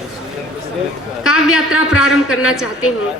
काव्य यात्रा प्रारंभ करना चाहती हूँ।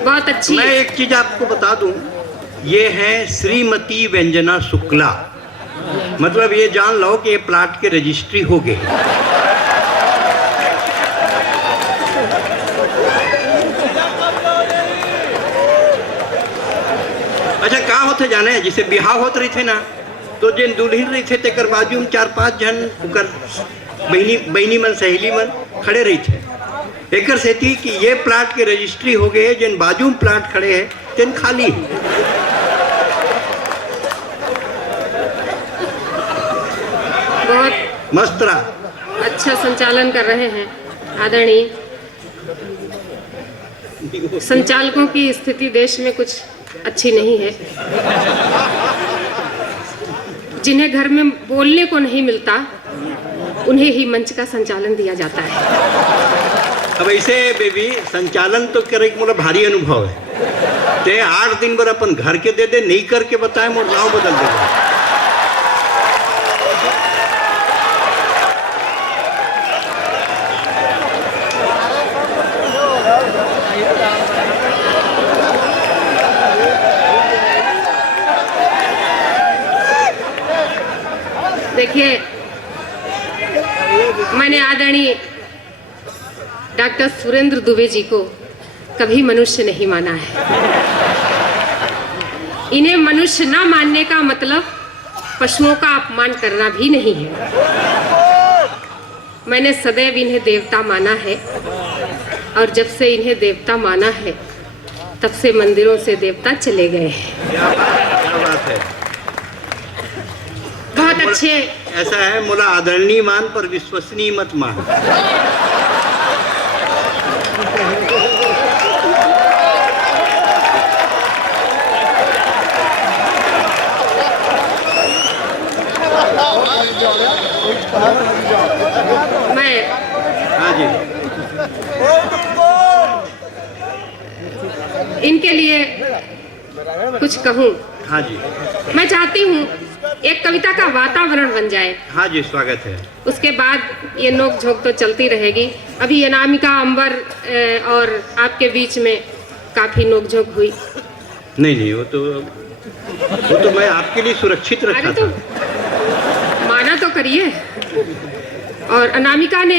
बहुत अच्छी। मैं एक चीज आपको बता दूं, ये है श्रीमती व्यंजना शुक्ला, मतलब ये जान लो कि ये प्लाट के रजिस्ट्री हो गए। अच्छा कहाँ होते जाने हैं, जिसे बिहाव होते रही थे ना, तो जिन दुल्हन रही थे तेकर बाजू में 4-5 जन बहनी मन सहेली मन खड़े रही थे। एक से थी कि ये प्लाट के रजिस्ट्री हो गए, जिन बाजू में प्लाट खड़े हैं जिन खाली है। बहुत मस्त रहा। अच्छा संचालन कर रहे हैं आदरणीय। संचालकों की स्थिति देश में कुछ अच्छी नहीं है। जिन्हें घर में बोलने को नहीं मिलता उन्हें ही मंच का संचालन दिया जाता है। अब ऐसे बेबी संचालन तो करे मोला भारी अनुभव है। ते 8 दिन भर अपन घर के दे दे, नहीं करके बताए मोर गाँव बदल दे। देखिए, मैंने आदरणीय डॉक्टर सुरेंद्र दुबे जी को कभी मनुष्य नहीं माना है। इन्हें मनुष्य ना मानने का मतलब पशुओं का अपमान करना भी नहीं है। मैंने सदैव इन्हें देवता माना है, और जब से इन्हें देवता माना है तब से मंदिरों से देवता चले गए हैं। क्या बात है। बहुत अच्छे। ऐसा है, मोला आदरणीय मान पर विश्वसनीय मत मान। मैं हाँ जी, इनके लिए कुछ कहूँ। हाँ जी, मैं चाहती हूँ एक कविता का वातावरण बन जाए। हाँ जी, स्वागत है। उसके बाद ये नोक झोंक तो चलती रहेगी। अभी अनामिका, अंबर और आपके बीच में काफी नोक झोंक हुई। नहीं, वो तो मैं आपके लिए सुरक्षित रखा अरे तो था। माना तो करिए। और अनामिका ने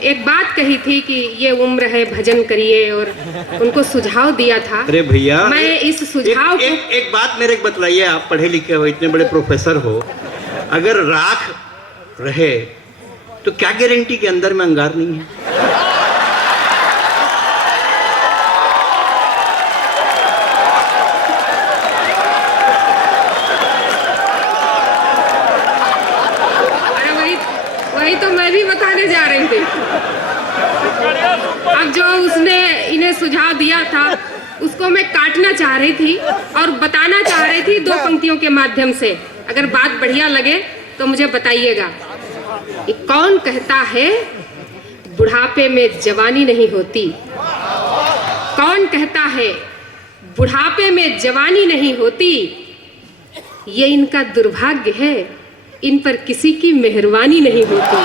एक बात कही थी कि ये उम्र है भजन करिए, और उनको सुझाव दिया था। अरे भैया, मैं इस सुझाव एक बात मेरे को बतलाइए, आप पढ़े लिखे हो, इतने बड़े प्रोफेसर हो, अगर राख रहे तो क्या गारंटी के अंदर में अंगार नहीं है? वही तो मैं भी बताने जा रही थी। अब जो उसने इन्हें सुझाव दिया था उसको मैं काटना चाह रही थी और बताना चाह रही थी 2 पंक्तियों के माध्यम से। अगर बात बढ़िया लगे तो मुझे बताइएगा। कौन कहता है बुढ़ापे में जवानी नहीं होती? कौन कहता है बुढ़ापे में जवानी नहीं होती? ये इनका दुर्भाग्य है, इन पर किसी की मेहरबानी नहीं होती।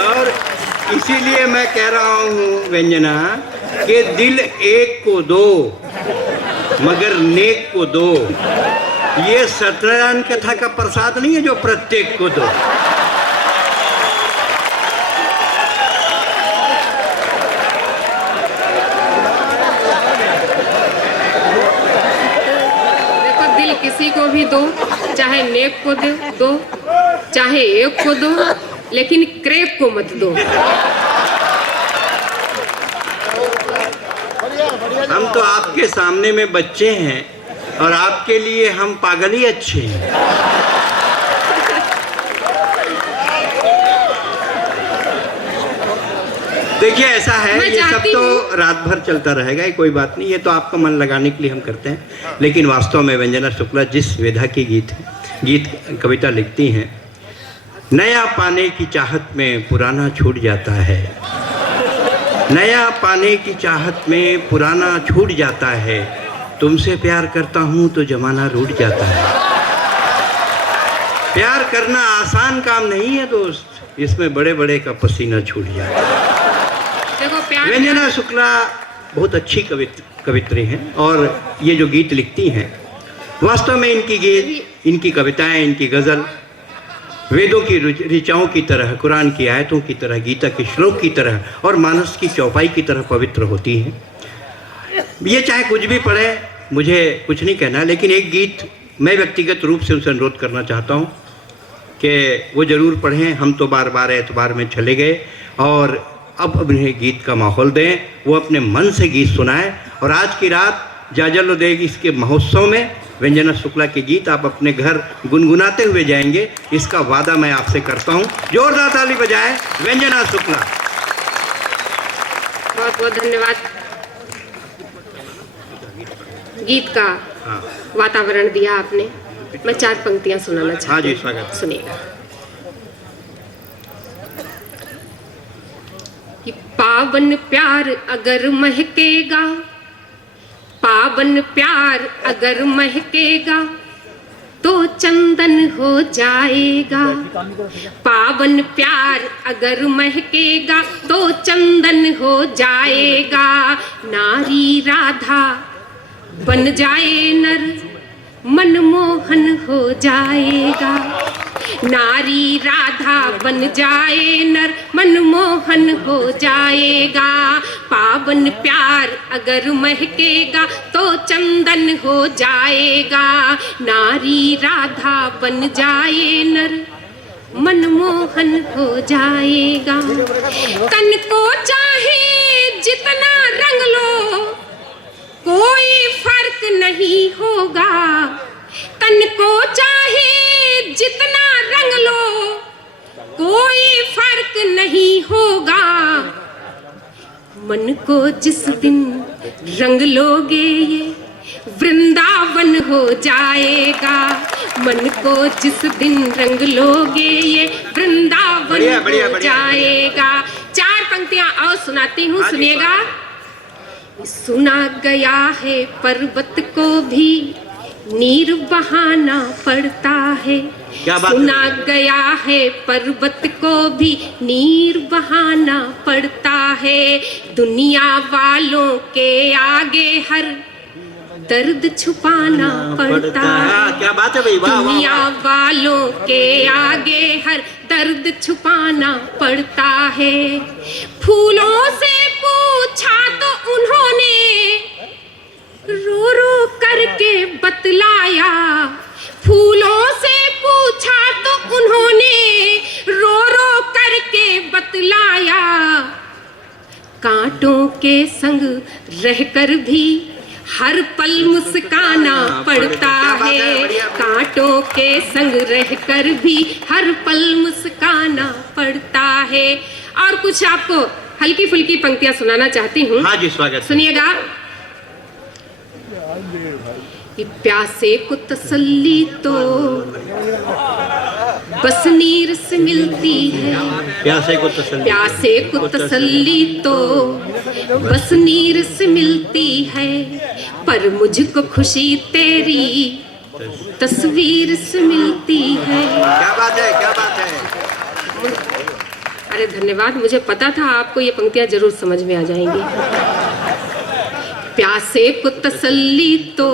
और इसीलिए मैं कह रहा हूँ व्यंजना कि दिल एक को दो मगर नेक को दो। ये सत्यनारायण कथा का प्रसाद नहीं है जो प्रत्येक को दो। किसी को भी दो, चाहे नेक को दो, चाहे एक को दो, लेकिन क्रेप को मत दो। हम तो आपके सामने में बच्चे हैं और आपके लिए हम पागल ही अच्छे हैं। देखिए ऐसा है, ये सब तो रात भर चलता रहेगा, कोई बात नहीं, ये तो आपका मन लगाने के लिए हम करते हैं। लेकिन वास्तव में व्यंजना शुक्ला जिस विधा की गीत कविता लिखती हैं, नया पाने की चाहत में पुराना छूट जाता है, नया पाने की चाहत में पुराना छूट जाता है, तुमसे प्यार करता हूँ तो जमाना रूठ जाता है। प्यार करना आसान काम नहीं है दोस्त, इसमें बड़े बड़े का पसीना छूट जाए। देखो प्यार, व्यंजना शुक्ला बहुत अच्छी कवित्री हैं और ये जो गीत लिखती हैं वास्तव में इनकी गीत, इनकी कविताएं, इनकी गज़ल वेदों की ऋचाओं की तरह, कुरान की आयतों की तरह, गीता के श्लोक की तरह और मानस की चौपाई की तरह पवित्र होती हैं। ये चाहे कुछ भी पढ़े, मुझे कुछ नहीं कहना, लेकिन एक गीत मैं व्यक्तिगत रूप से उनसे अनुरोध करना चाहता हूँ कि वो ज़रूर पढ़ें। हम तो बार बार एतबार में चले गए और अब उन्हें गीत का माहौल दें, वो अपने मन से गीत सुनाएं। और आज की रात जाजलोदय इसके महोत्सव में व्यंजना शुक्ला के गीत आप अपने घर गुनगुनाते हुए जाएंगे, इसका वादा मैं आपसे करता हूँ। जोरदार ताली बजाएं व्यंजना शुक्ला। बहुत बहुत धन्यवाद। गीत का वातावरण दिया आपने। मैं 4 पंक्तियां सुनाना चाहती हूँ। हाँ जी, स्वागत। सुनिएगा। कि पावन प्यार अगर महकेगा, पावन प्यार अगर महकेगा तो चंदन हो जाएगा। पावन प्यार अगर महकेगा तो चंदन हो जाएगा। नारी राधा बन जाए नर, मनमोहन हो जाएगा। नारी राधा बन जाए नर, मनमोहन हो जाएगा। पावन प्यार अगर महकेगा तो चंदन हो जाएगा। नारी राधा बन जाए नर, मनमोहन हो जाएगा। तन को चाहे जितना रंग लो, कोई फर्क नहीं होगा। तन को चाहे जितना रंग लो, कोई फर्क नहीं होगा। मन को जिस दिन रंग लोगे ये वृंदावन हो जाएगा। मन को जिस दिन रंग लोगे ये वृंदावन हो जाएगा। 4 पंक्तियां और सुनाती हूँ, सुनिएगा। सुना गया है पर्वत को भी नीर बहाना पड़ता है। सुना गया है पर्वत को भी नीर बहाना पड़ता है। दुनिया वालों के आगे हर दर्द छुपाना पड़ता है। क्या बात है भाई, वाह। दुनिया वालों के आगे हर दर्द छुपाना पड़ता है। फूलों से पूछा तो उन्होंने रो रो करके बतलाया। फूलों से पूछा तो उन्होंने रो रो करके बतलाया। कांटों के संग रहकर भी हर पल मुस्काना पड़ता है। कांटों के संग रहकर भी हर पल मुस्काना पड़ता है। और कुछ आपको हल्की फुल्की पंक्तियां सुनाना चाहती हूँ। हाँ जी, स्वागत। सुनिएगा। प्यासे को तसल्ली तो बस नीर से मिलती है। प्यासे को तसल्ली तो बस नीर से मिलती है। पर मुझको खुशी तेरी तस्वीर से मिलती है। क्या बात है, क्या बात है। अरे धन्यवाद, मुझे पता था आपको ये पंक्तियां जरूर समझ में आ जाएंगी। प्यासे को तसल्ली तो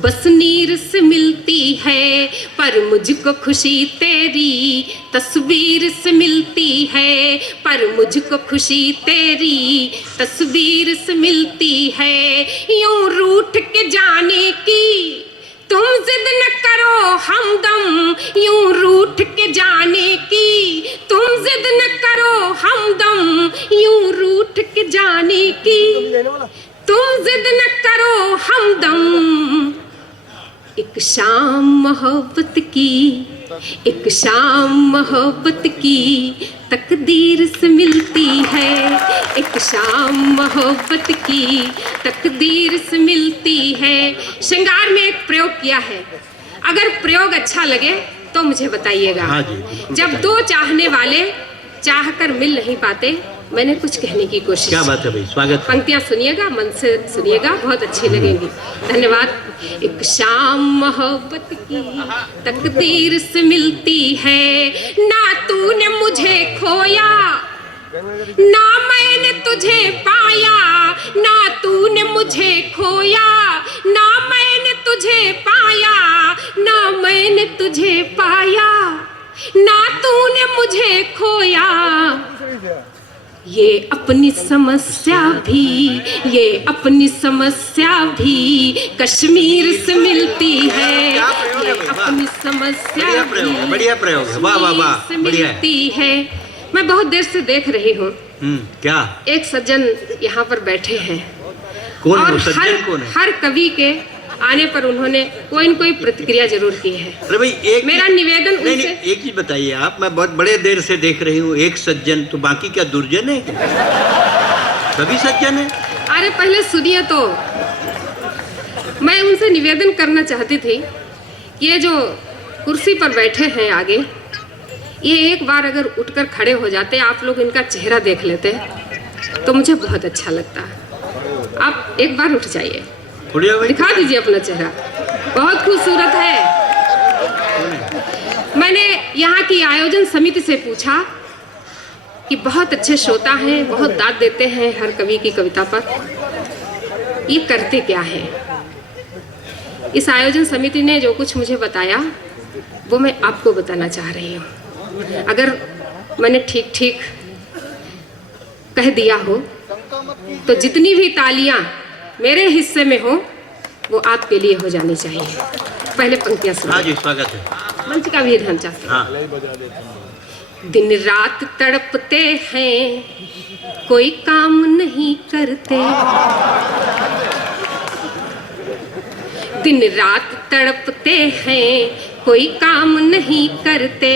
बस नीर से मिलती है, पर मुझको खुशी तेरी तस्वीर से मिलती है। पर मुझको खुशी तेरी तस्वीर से मिलती है। यूं रूठ के जाने की तुम जिद न करो हमदम। यूं रूठ के जाने की तुम जिद न करो हमदम। यूं रूठ के जाने की तुम जिद न करो हमदम। एक शाम मोहब्बत की, एक शाम मोहब्बत की तकदीर से मिलती है। एक शाम मोहब्बत की तकदीर से मिलती है। श्रृंगार में एक प्रयोग किया है, अगर प्रयोग अच्छा लगे तो मुझे बताइएगा। हाँ जी, जब 2 चाहने वाले चाहकर मिल नहीं पाते मैंने कुछ कहने की कोशिश क्या बात है भाई, स्वागत है। पंक्तियां सुनिएगा, मन से सुनिएगा, बहुत अच्छी लगेंगी। धन्यवाद। एक शाम मोहब्बत की तकदीर से मिलती है, ना तूने मुझे खोया ना मैंने तुझे पाया, ना तूने मुझे खोया ना मैंने तुझे पाया, ना मैंने तुझे पाया ना तूने मुझे खोया। ये अपनी समस्या भी, ये अपनी समस्या भी कश्मीर से मिलती है, ये अपनी समस्या भी बढ़िया प्रयोग है, वाह वाह वाह, से मिलती है। मैं बहुत देर से देख रही हूँ। क्या? एक सज्जन यहाँ पर बैठे हैं कौन? और कौन है? हर कवि के आने पर उन्होंने कोई न कोई प्रतिक्रिया जरूर की है। अरे भाई एक मेरा निवेदन नहीं, नहीं, एक चीज बताइए आप, मैं बहुत बड़े देर से देख रही हूँ एक सज्जन, तो बाकी क्या दुर्जन है? सभी सज्जन है? अरे पहले सुनिए तो, मैं उनसे निवेदन करना चाहती थी कि ये जो कुर्सी पर बैठे हैं आगे, ये एक बार अगर उठकर खड़े हो जाते, आप लोग इनका चेहरा देख लेते तो मुझे बहुत अच्छा लगता। आप एक बार उठ जाइए, दिखा दीजिए अपना चेहरा, बहुत खूबसूरत है। मैंने यहाँ की आयोजन समिति से पूछा कि बहुत अच्छे श्रोता हैं, बहुत दाद देते हैं हर कवि की कविता पर, ये करते क्या है? इस आयोजन समिति ने जो कुछ मुझे बताया वो मैं आपको बताना चाह रही हूँ। अगर मैंने ठीक ठीक कह दिया हो तो जितनी भी तालियां मेरे हिस्से में हो वो आपके लिए हो जानी चाहिए। पहले पंक्तियां सुनिए। हाँ जी, स्वागत है। मंच का भी ध्यान चाहते हैं। हाँ। दिन रात तड़पते हैं, कोई काम नहीं करते, दिन रात तड़पते हैं, कोई काम नहीं करते,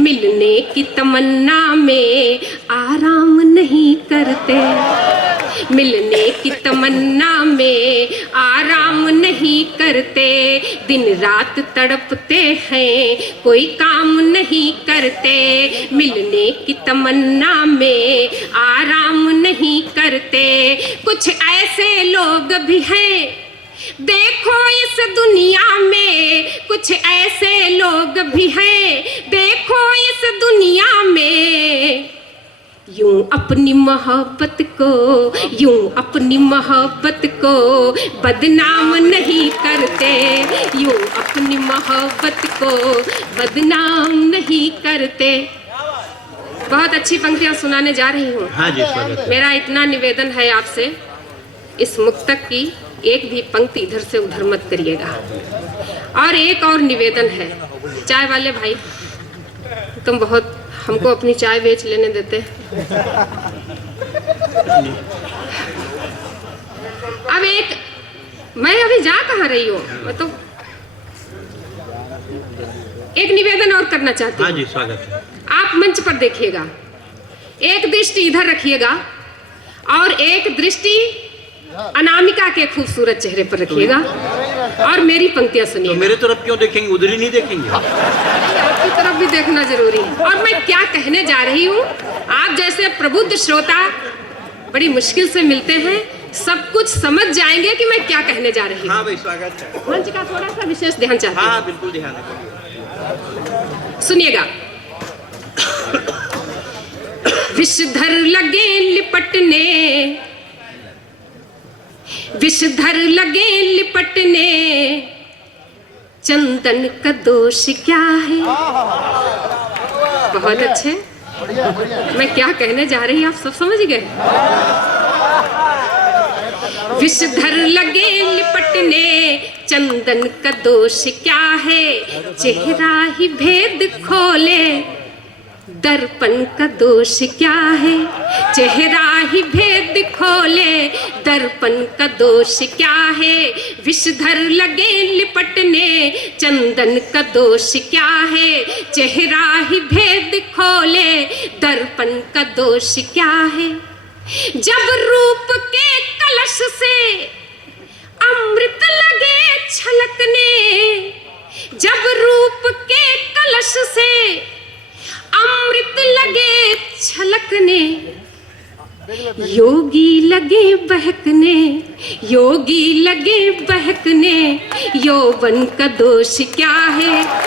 मिलने की तमन्ना में आराम नहीं करते, मिलने की तमन्ना में आराम नहीं करते, दिन रात तड़पते हैं, कोई काम नहीं करते, मिलने की तमन्ना में आराम नहीं करते। कुछ ऐसे लोग भी हैं देखो इस दुनिया में, कुछ ऐसे लोग भी हैं देखो इस दुनिया में, यूं अपनी मोहब्बत को, यूं अपनी मोहब्बत को बदनाम नहीं करते, यूं अपनी मोहब्बत को बदनाम नहीं करते। बहुत अच्छी पंक्तियां सुनाने जा रही हूँ। हाँ जी, स्वागत है। मेरा इतना निवेदन है आपसे, इस मुक्तक की एक भी पंक्ति इधर से उधर मत करिएगा। और एक और निवेदन है, चाय वाले भाई, तुम बहुत हमको अपनी चाय बेच लेने देते। अब एक, मैं अभी जा कहाँ रही हूँ, मैं तो एक निवेदन और करना चाहती हूँ। हाँ जी, स्वागत है। आप मंच पर देखिएगा, एक दृष्टि इधर रखिएगा और एक दृष्टि अनामिका के खूबसूरत चेहरे पर रखिएगा और मेरी पंक्तियां सुनिएगा। तो मेरे तरफ क्यों देखेंगे, उधर ही नहीं देखेंगे? आपकी तरफ भी देखना जरूरी है। और मैं क्या कहने जा रही हूँ, आप जैसे प्रबुद्ध श्रोता बड़ी मुश्किल से मिलते हैं, सब कुछ समझ जाएंगे कि मैं क्या कहने जा रही हूँ। हाँ भाई, स्वागत है। मंच का थोड़ा सा विशेष ध्यान चाहती हूँ। हाँ बिल्कुल ध्यान रखिए। सुनिएगा। विषधर लगे लिपटने, विषधर लगे लिपटने, चंदन का दोष क्या है? बहुत अच्छे। मैं क्या कहने जा रही हूँ आप सब समझ गए। विषधर लगे लिपटने, चंदन का दोष क्या है? चेहरा ही भेद खोले, दर्पण का दोष क्या है? चेहरा ही भेद खोले, दर्पण का दोष क्या है? विषधर लगे लिपटने, चंदन का दोष क्या है? चेहरा ही भेद खोले, दर्पण का दोष क्या है? जब रूप के कलश से अमृत लगे छलकने, जब रूप के कलश से अमृत लगे छलकने, योगी लगे बहकने, योगी लगे बहकने, यौवन का दोष क्या है।